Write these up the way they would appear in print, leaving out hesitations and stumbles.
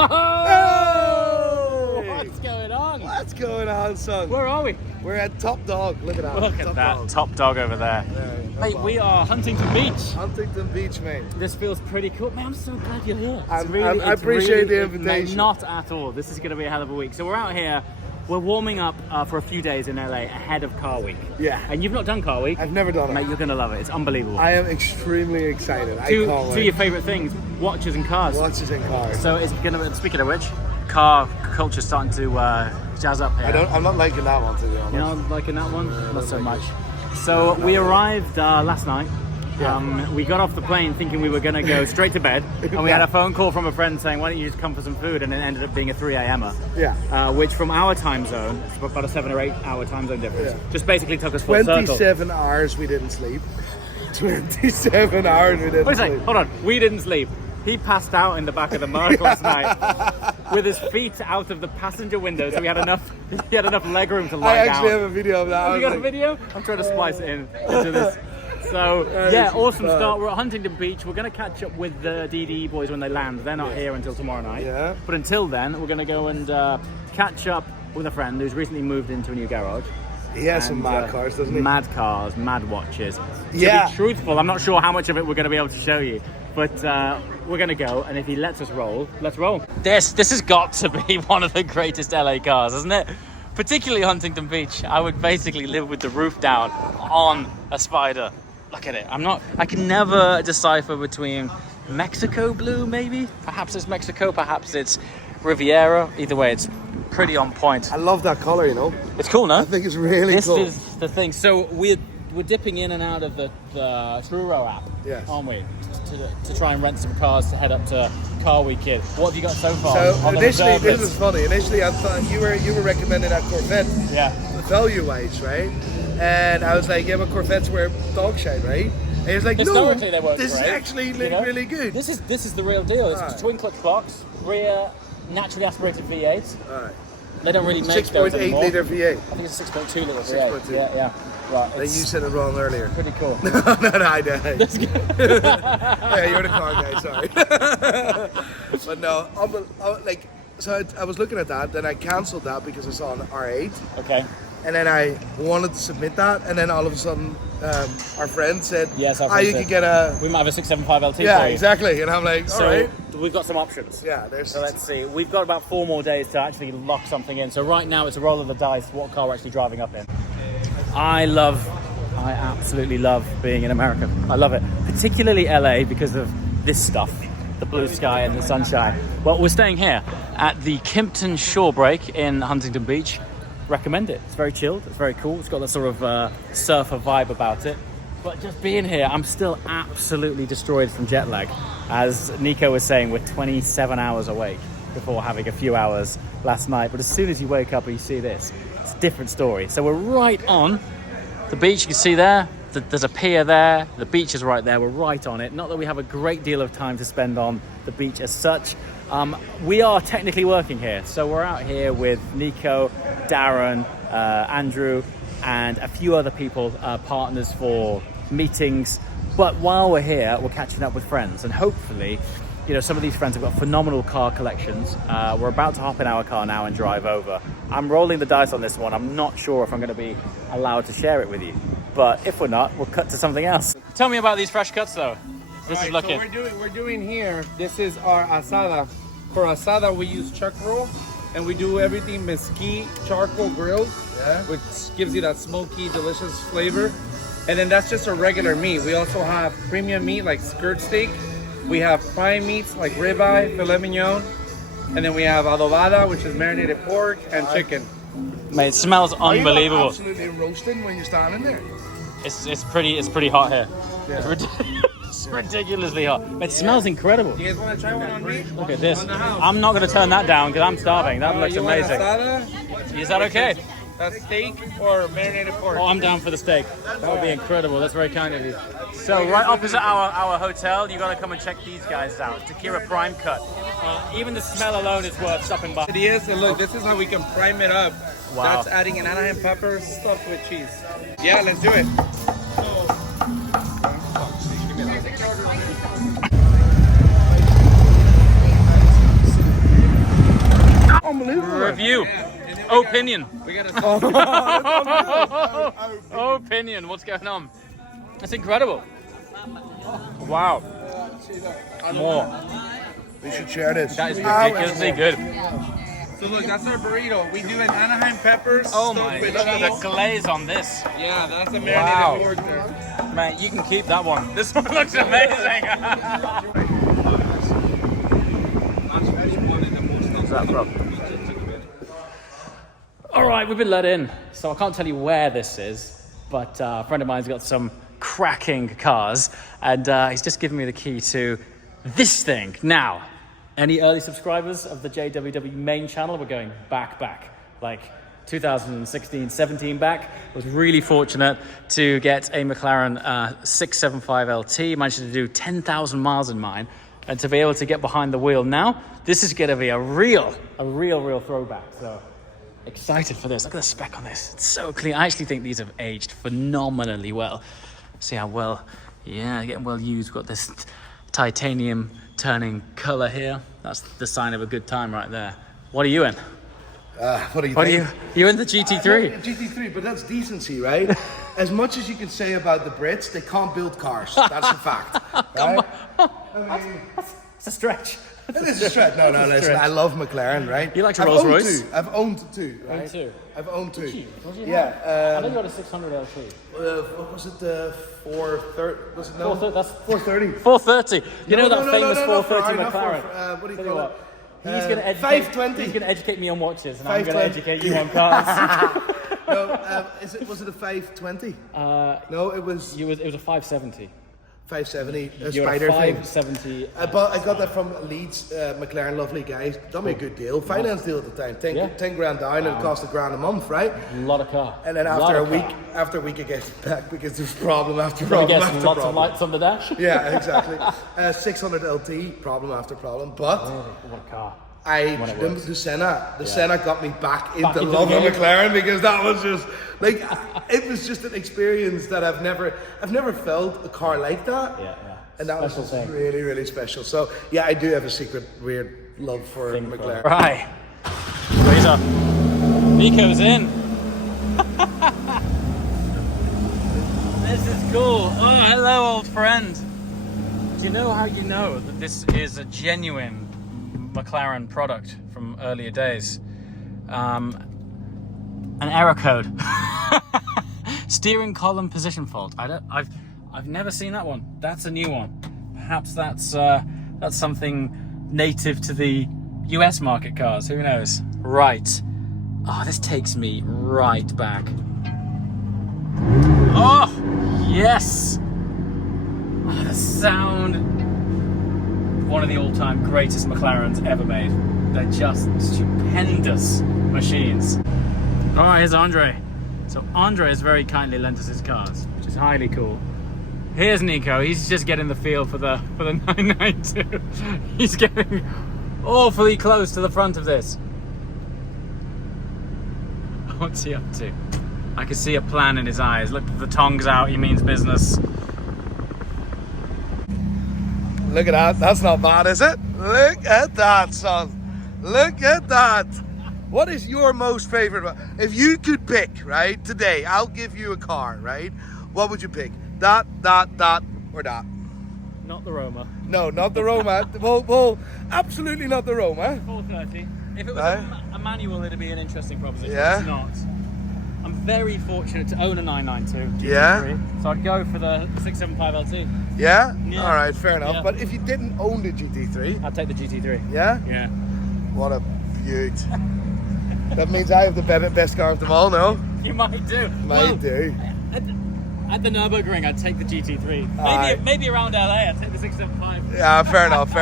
Oh! What's going on? What's going on, son? Where are we? We're at Top Dog. Look at that. Look at that top dog over there. Mate, we are Huntington Beach. Huntington Beach, mate. This feels pretty cool. Man, I'm so glad you're here. I appreciate the invitation. Mate, not at all. This is going to be a hell of a week. So we're out here. We're warming up for a few days in LA ahead of Car Week. Yeah. And you've not done Car Week. I've never done it. Mate, you're going to love it. It's unbelievable. I am extremely excited. Two of your favourite things, watches and cars. Watches and cars. So it's going to, speaking of which, car culture's starting to jazz up here. I'm not liking that one, to be honest. You're not liking that one? Not so much. So we arrived last night. Yeah. We got off the plane thinking we were going to go straight to bed, and we had a phone call from a friend saying, why don't you just come for some food, and it ended up being a 3 a.m.er. Yeah. Which from our time zone, it's about a 7 or 8 hour time zone difference, just basically took us full circle. 27 hours we didn't sleep. 27 hours we didn't Wait a sleep. second, hold on. We didn't sleep. He passed out in the back of the Merc last night with his feet out of the passenger window, so he had enough leg room to lie down. I actually have a video of that. Have you got a video? I'm trying to splice it into this. So, yeah, awesome start. We're at Huntington Beach. We're going to catch up with the DDE boys when they land. They're not here until tomorrow night. Yeah. But until then, we're going to go and catch up with a friend who's recently moved into a new garage. He has some mad cars, doesn't he? Mad cars, mad watches. To be truthful, I'm not sure how much of it we're going to be able to show you. But we're going to go, and if he lets us roll, let's roll. This has got to be one of the greatest LA cars, hasn't it? Particularly Huntington Beach. I would basically live with the roof down on a Spider. Look at it. I can never decipher between Mexico blue, maybe. Perhaps it's Mexico, perhaps it's Riviera. Either way, it's pretty on point. I love that color, you know. It's cool, no? I think it's really cool. This is the thing. So we're dipping in and out of the Truro app, aren't we? To try and rent some cars to head up to Car Week here. What have you got so far? So initially, this is funny. Initially, I thought you were recommending that Corvette. Yeah. Value-wise, right? And I was like, yeah, but Corvettes wear dog shine, right? And he was like, historically, they work this great, is actually really good. This is the real deal. It's a twin clutch box, rear naturally aspirated V8. Right. They don't really make those 6.8 anymore. litre V8. I think it's a 6.2 litre V8. 6.2. Yeah. Right. You said it wrong earlier. Pretty cool. no, I did. Yeah, you're the car guy, sorry. But no, I was looking at that, then I cancelled that because I saw an R8. Okay. And then I wanted to submit that, and then all of a sudden, our friend said, yes, you could get a... We might have a 675 LT Yeah, for you. exactly. And I'm like, all right. We've got some options. Yeah, So let's see. We've got about 4 more days to actually lock something in. So right now it's a roll of the dice what car we're actually driving up in. I absolutely love being in America. I love it. Particularly LA because of this stuff. The blue sky and the sunshine. Well, we're staying here at the Kimpton Shore Break in Huntington Beach. Recommend it. It's very chilled. It's very cool. It's got that sort of surfer vibe about it. But just being here, I'm still absolutely destroyed from jet lag. As Nico was saying, we're 27 hours awake before having a few hours last night. But as soon as you wake up and you see this, it's a different story. So we're right on the beach. You can see there, there's a pier there. The beach is right there. We're right on it. Not that we have a great deal of time to spend on the beach as such. We are technically working here. So we're out here with Nico, Darren, Andrew, and a few other people, partners for meetings. But while we're here, we're catching up with friends, and hopefully, some of these friends have got phenomenal car collections. We're about to hop in our car now and drive over. I'm rolling the dice on this one. I'm not sure if I'm going to be allowed to share it with you, but if we're not, we'll cut to something else. Tell me about these fresh cuts, though. This is looking. So we're doing here. This is our asada. For asada, we use chuck roll, and we do everything mesquite charcoal grilled, which gives you that smoky, delicious flavor. And then that's just a regular meat. We also have premium meat like skirt steak. We have prime meats like ribeye, filet mignon, and then we have adobada, which is marinated pork and chicken. Mate, it smells unbelievable. Are you absolutely roasting when you're standing there? It's pretty hot here. Yeah. It's ridiculously hot. It smells incredible. You guys want to try one on me? Look at this. I'm not going to turn that down because I'm starving. That looks amazing. Is that okay? That's steak or marinated pork? Oh, I'm down for the steak. That would be incredible. That's very kind of you. So right opposite our hotel, you got to come and check these guys out. Tequila Prime Cut. Even the smell alone is worth stopping by. It is, and look, this is how we can prime it up. Wow. That's adding an Anaheim pepper stuffed with cheese. Yeah, let's do it. Opinion. We gotta. Opinion. What's going on? That's incredible. Wow. More. We should share this. That is ridiculously good. So look, that's our burrito. We do an Anaheim peppers. Oh my, look at the glaze on this. Yeah, that's the marinated pork there. Man, you can keep that one. This one looks amazing. What's that from? All right, we've been let in. So I can't tell you where this is, but a friend of mine's got some cracking cars, and he's just given me the key to this thing. Now, any early subscribers of the JWW main channel? We're going back, like 2016, 17 back. I was really fortunate to get a McLaren 675 LT, managed to do 10,000 miles in mine, and to be able to get behind the wheel now, this is going to be a real throwback. So excited for this. Look at the spec on this. It's so clean. I actually think these have aged phenomenally well. See how well, yeah, getting well used. We've got this titanium turning color here. That's the sign of a good time right there. What are you in? What do you think? You in the GT3? GT3, but that's decency, right? As much as you can say about the Brits, they can't build cars. That's a fact. Right? It's a stretch. It is a stretch. No, listen, I love McLaren, right? You like a Rolls Royce? I've owned two, right? Owned two? I've owned two. Did you Yeah. I think you got a 600 LT. What was it? 430? Was it no? 430, that's 430. 430. You know that famous no, 430 not McLaren? what do you Tell call you it? what, he's going to educate. 520. He's going to educate me on watches, and I'm going to 520. educate you on cars. No, was it a 520? No, it was It was a 570. 570. A You had a spider thing. 570. I got that from Leeds, McLaren, lovely guys. Done me a good deal, finance deal at the time. 10 grand down, and it cost £1,000 a month, right? A lot of car. And then after a week, I get it back because there's problem after problem after Lots problem. of lights on the dash. Yeah, exactly. 600 LT, problem after problem, but What a car. the Senna got me back into into love the of game. McLaren because that was just like it was just an experience that I've never felt a car like that. Yeah. And that was Special just thing. really, really special. So yeah, I do have a secret weird love for McLaren. Right. Razor. Nico's in. This is cool. Oh, hello, old friend. Do you know how you know that this is a genuine McLaren product from earlier days? An error code. Steering column position fault. I've never seen that one. That's a new one. Perhaps that's something native to the US market cars. Who knows? Right. Oh, this takes me right back. Oh, yes. Oh, the sound. One of the all-time greatest McLarens ever made. They're just stupendous machines. All right, here's Andre. So Andre has very kindly lent us his cars, which is highly cool. Here's Nico. He's just getting the feel for the 992. He's getting awfully close to the front of this. What's he up to? I can see a plan in his eyes. Look, the tongs out. He means business. Look at that. That's not bad, is it? Look at that, son. Look at that. What is your most favorite one? If you could pick, right, today, I'll give you a car, right? What would you pick? That, or that? Not the Roma. No, not the Roma. well, absolutely not the Roma. 430. If it was Right. a manual, it'd be an interesting proposition. Yeah. It's not. I'm very fortunate to own a 992 GT3, Yeah. so I'd go for the 675 LT. Yeah? Yeah. All right, fair enough. Yeah. But if you didn't own the GT3, I'd take the GT3. yeah? Yeah. What a beaut. That means I have the best car of them all, no? You might do. Might do. At the Nürburgring, I'd take the GT3. Aye. Maybe around LA, I'd take the 675. Yeah, fair enough.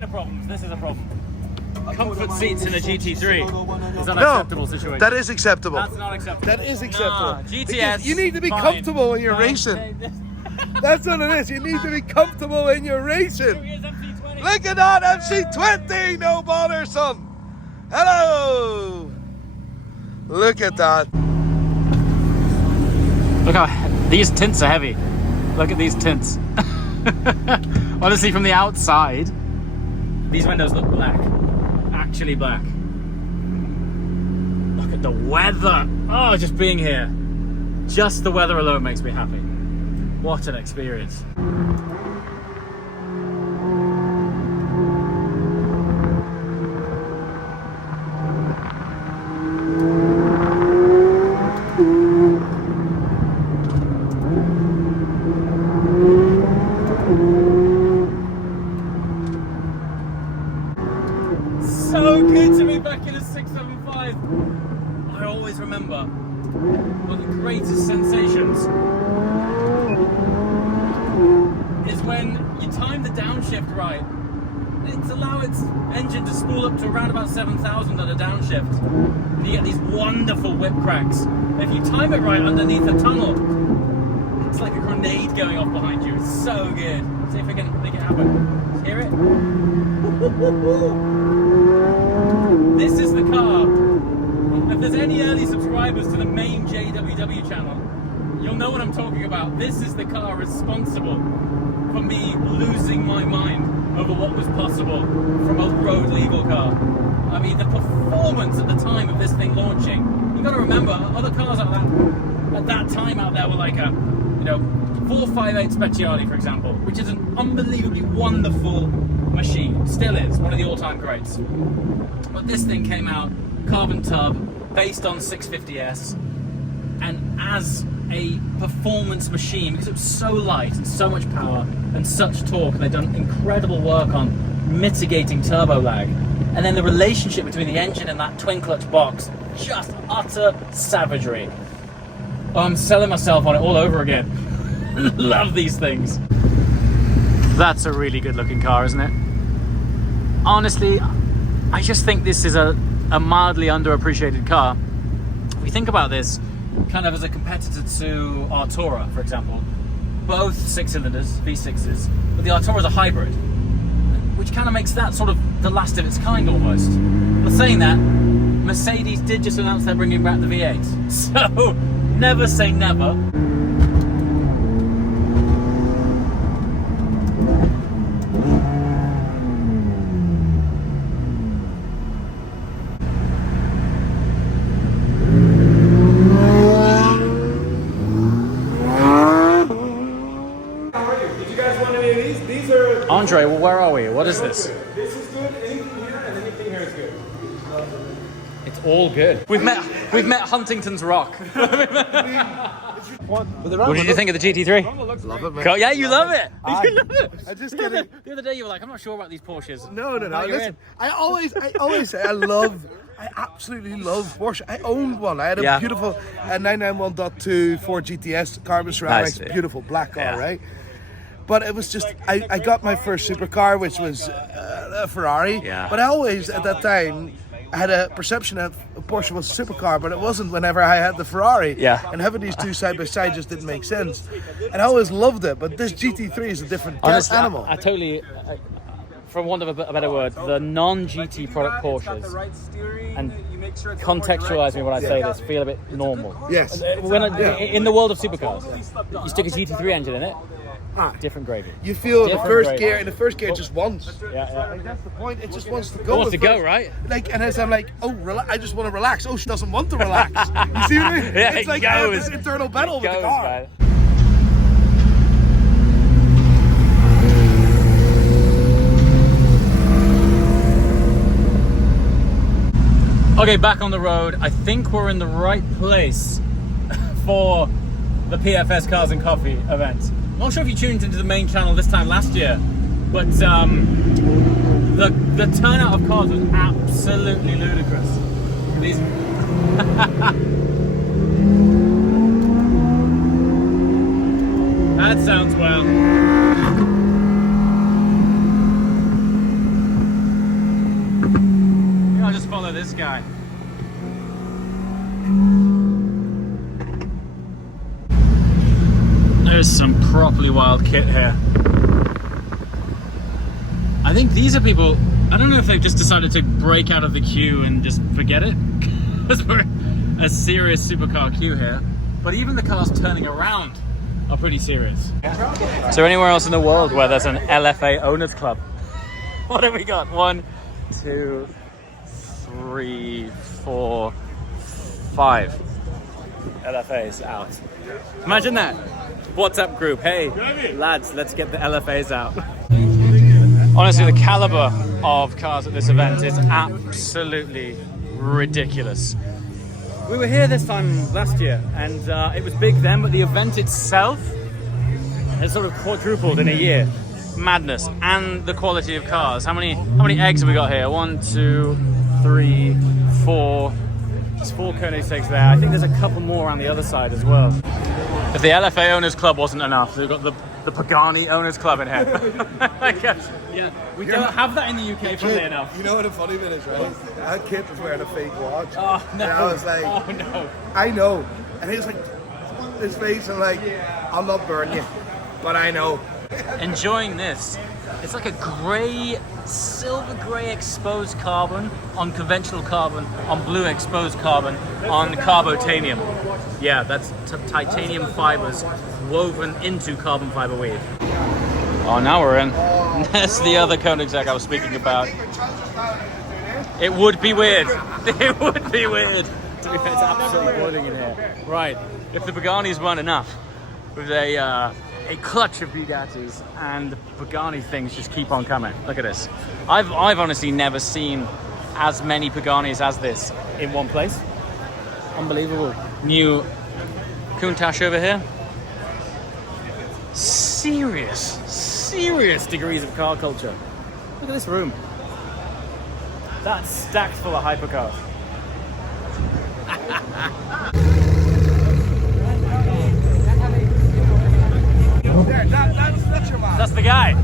No problems. This is a problem. Comfort seats in a GT3 is an No, unacceptable situation. that is acceptable. That's not acceptable. That is acceptable. Nah, Because GTS. you need to be fine. comfortable when you're Fine. racing. That's what it is. You need to be comfortable when you're racing. Here's MC20. Look at that MC20, no bother, son. Hello. Look at that. Look how these tints are heavy. Look at these tints. Honestly, from the outside, these windows look black. Actually black. Look at the weather. Oh, just being here. Just the weather alone makes me happy. What an experience. So good to be back in a 675. I always remember one of the greatest sensations is when you time the downshift right. It's allow its engine to spool up to around about 7,000 at a downshift. And you get these wonderful whip cracks. And if you time it right underneath a tunnel, it's like a grenade going off behind you. It's so good. See if we can make it happen. Just hear it? This is the car. If there's any early subscribers to the main JWW channel, you'll know what I'm talking about. This is the car responsible for me losing my mind over what was possible from a road legal car. I mean, the performance at the time of this thing launching, you got to remember, other cars at that time out there were like a, 458 Speciale, for example, which is an unbelievably wonderful machine. Still is one of the all-time greats. But this thing came out carbon tub, based on 650S, and as a performance machine, because it was so light and so much power and such torque, and they've done incredible work on mitigating turbo lag. And then the relationship between the engine and that twin clutch box, just utter savagery. Oh, I'm selling myself on it all over again. Love these things. That's a really good looking car, isn't it? Honestly, I just think this is a mildly underappreciated car. If you think about this kind of as a competitor to Artura, for example, both 6-cylinders, V6s, but the Artura is a hybrid, which kind of makes that sort of the last of its kind almost. But saying that, Mercedes did just announce they're bringing back the V8, so never say never. Andre, well, where are we? What is this? This is good, anything here, and anything here is good. It's all good. We've met Huntington's Rock. What did you think of the GT3? Love it, man. Cool. Yeah, you love it. I just The get it. other day you were like, I'm not sure about these Porsches. No. Now you're Listen, in. I always say I absolutely love Porsche. I owned one. I had a Yeah. beautiful 991.2 Ford GTS carbon ceramics, Nice. beautiful black car, Yeah. right? But it was just, I got my first supercar, which was a Ferrari. Yeah. But I always, at that time, I had a perception that a Porsche was a supercar, but it wasn't whenever I had the Ferrari. Yeah. And having these two side by side just didn't make sense. And I always loved it, but this GT3 is a different Honestly, animal. I totally, from want of a better word, the non-GT product Porsches, and contextualize me when I say this, feel a bit normal. Yes. In the world of supercars, you stick a GT3 engine in it, different gravy. You feel in the Different first grade. gear, it just wants. Yeah. Like, that's the point. It just wants to It go. wants to at go, first. right? Like, and as I'm like, I just want to relax. Oh, she doesn't want to relax. You see what I mean? Yeah, It's it like I have goes. this internal battle with the Goes, car. man. Okay, back on the road. I think we're in the right place for the PFS Cars and Coffee event. I'm not sure if you tuned into the main channel this time last year, but the turnout of cars was absolutely ludicrous. These that sounds well. I'll just follow this guy. There's some properly wild kit here. I think these are people, I don't know if they've just decided to break out of the queue and just forget it, because we're a serious supercar queue here. But even the cars turning around are pretty serious. Is there anywhere else in the world where there's an LFA owners club? What have we got? 1, 2, 3, 4, 5 LFAs out. Imagine that. WhatsApp group, hey lads, let's get the LFAs out. Honestly, the caliber of cars at this event is absolutely ridiculous. We were here this time last year, and it was big then, but the event itself has sort of quadrupled in a year. Madness. And the quality of cars. How many eggs have we got here? 1, 2, 3, 4. There's 4 Koenigsegg's there. I think there's a couple more on the other side as well. If the LFA Owners Club wasn't enough, we've got the Pagani Owners Club in here. Yeah, we don't have that in the UK, funnily enough. You know what the funny bit is, right? That kid was wearing a fake watch. Oh, no. And I was like, oh, no. I know. And he was like, his face, and like, I'll not burn you, but I know. Enjoying this. It's like a grey, silver grey exposed carbon on conventional carbon, on blue exposed carbon, on carbotanium. Yeah, that's titanium fibers woven into carbon fiber weave. Oh, now we're in. That's the other Koenigsegg I was speaking about. It would be weird. It would be weird. It's absolutely boiling in here. Right, if the Pagani's weren't enough, with a clutch of Bugattis, and the Pagani things just keep on coming. Look at this. I've honestly never seen as many Paganis as this in one place. Unbelievable. New Countach over here. Serious degrees of car culture. Look at this room. That's stacked full of hypercars. That's your man. That's the guy.